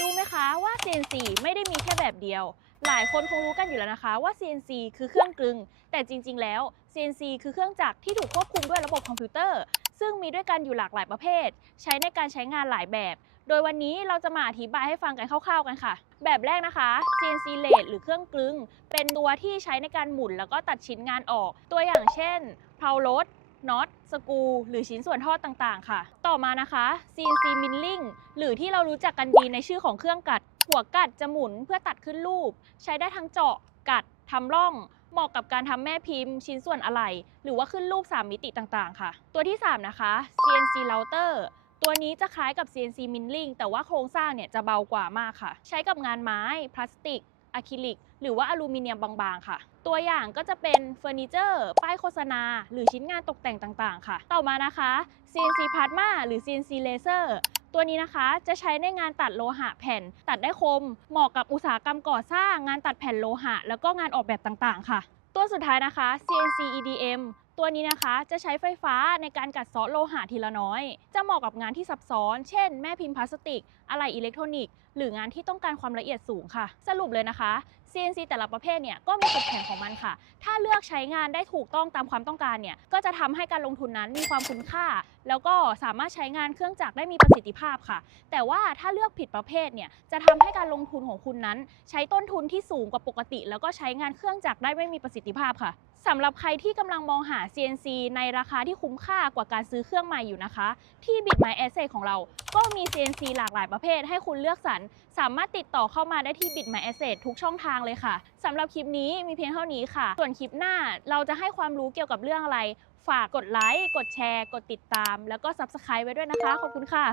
รู้ไหมคะว่า CNC ไม่ได้มีแค่แบบเดียว หลายคนคงรู้กันอยู่แล้วนะคะว่า CNC คือเครื่องกลึง แต่จริง ๆ แล้ว CNC คือเครื่องจักรที่ถูกควบคุมด้วยระบบคอมพิวเตอร์ ซึ่งมีด้วยกันอยู่หลากหลายประเภท ใช้ในการใช้งานหลายแบบ โดยวันนี้เราจะมาอธิบายให้ฟังกันคร่าวๆกันค่ะ แบบแรกนะคะ CNC lathe หรือเครื่องกลึง เป็นตัวที่ใช้ในการหมุนแล้วก็ตัดชิ้นงานออก ตัวอย่างเช่นเพลารถ น็อตสกูหรือชิ้นส่วนทอดต่างๆ ค่ะ ต่อมานะคะ CNC milling หรือที่เรารู้จักกันดีในชื่อของเครื่องกัด หัวกัดจะหมุนเพื่อตัดขึ้นรูป ใช้ได้ทั้งเจาะกัดทำร่องเหมาะกับการทำแม่พิมพ์ ชิ้นส่วนอะไหล่หรือว่าขึ้นรูป 3 มิติต่างๆ ค่ะ ตัวที่ 3 นะคะ CNC router ตัวนี้จะคล้ายกับ CNC milling แต่ว่าโครงสร้างเนี่ยจะเบากว่ามากค่ะ ใช้กับงานไม้ พลาสติก อะคริลิก หรือว่าอลูมิเนียมบางๆ ค่ะ ตัวอย่างก็จะเป็นเฟอร์นิเจอร์ ป้ายโฆษณา หรือชิ้นงานตกแต่งต่างๆ ค่ะ ต่อมานะคะ CNC Plasma หรือ CNC Laser ตัวนี้นะคะจะใช้ในงานตัดโลหะแผ่น ตัดได้คม เหมาะกับอุตสาหกรรมก่อสร้างงานตัดแผ่นโลหะ แล้วก็งานออกแบบต่างๆ ค่ะ ตัวสุดท้ายนะคะ CNC EDM ตัวนี้นะคะจะใช้ไฟฟ้าในการกัดเซาะโลหะทีละน้อย จะเหมาะกับงานที่ซับซ้อน เช่น แม่พิมพ์พลาสติก อะไหล่อิเล็กทรอนิกส์ หรืองานที่ต้องการความละเอียดสูงค่ะ สรุปเลยนะคะ CNC แต่ละประเภทเนี่ยก็มีจุดแข็งของมันค่ะ ถ้าเลือกใช้งานได้ถูกต้องตามความต้องการเนี่ยก็จะทำให้การลงทุนนั้นมีความคุ้มค่า แล้วก็สามารถใช้งานเครื่องจักรได้มีประสิทธิภาพค่ะ แต่ว่าถ้าเลือกผิดประเภทเนี่ยจะทำให้การลงทุนของคุณนั้น ใช้ต้นทุนที่สูงกว่าปกติ แล้วก็ใช้งานเครื่องจักรได้ไม่มีประสิทธิภาพค่ะสำหรับใครที่กำลังมองหา CNC ในราคาที่คุ้มค่ากว่าการซื้อเครื่องใหม่อยู่นะคะ ที่ Bitmy Asset ของเรา ก็มี CNC หลากหลายประเภทให้คุณเลือกสรร สามารถติดต่อเข้ามาได้ที่ Bitmy Asset ทุกช่องทางเลยค่ะสำหรับคลิปนี้มีเพียงเท่านี้ค่ะ ส่วนคลิปหน้าเราจะให้ความรู้เกี่ยวกับเรื่องอะไร ฝากกดไลค์ กดแชร์ กดติดตาม แล้วก็ Subscribe ไว้ด้วยนะคะ ขอบคุณค่ะ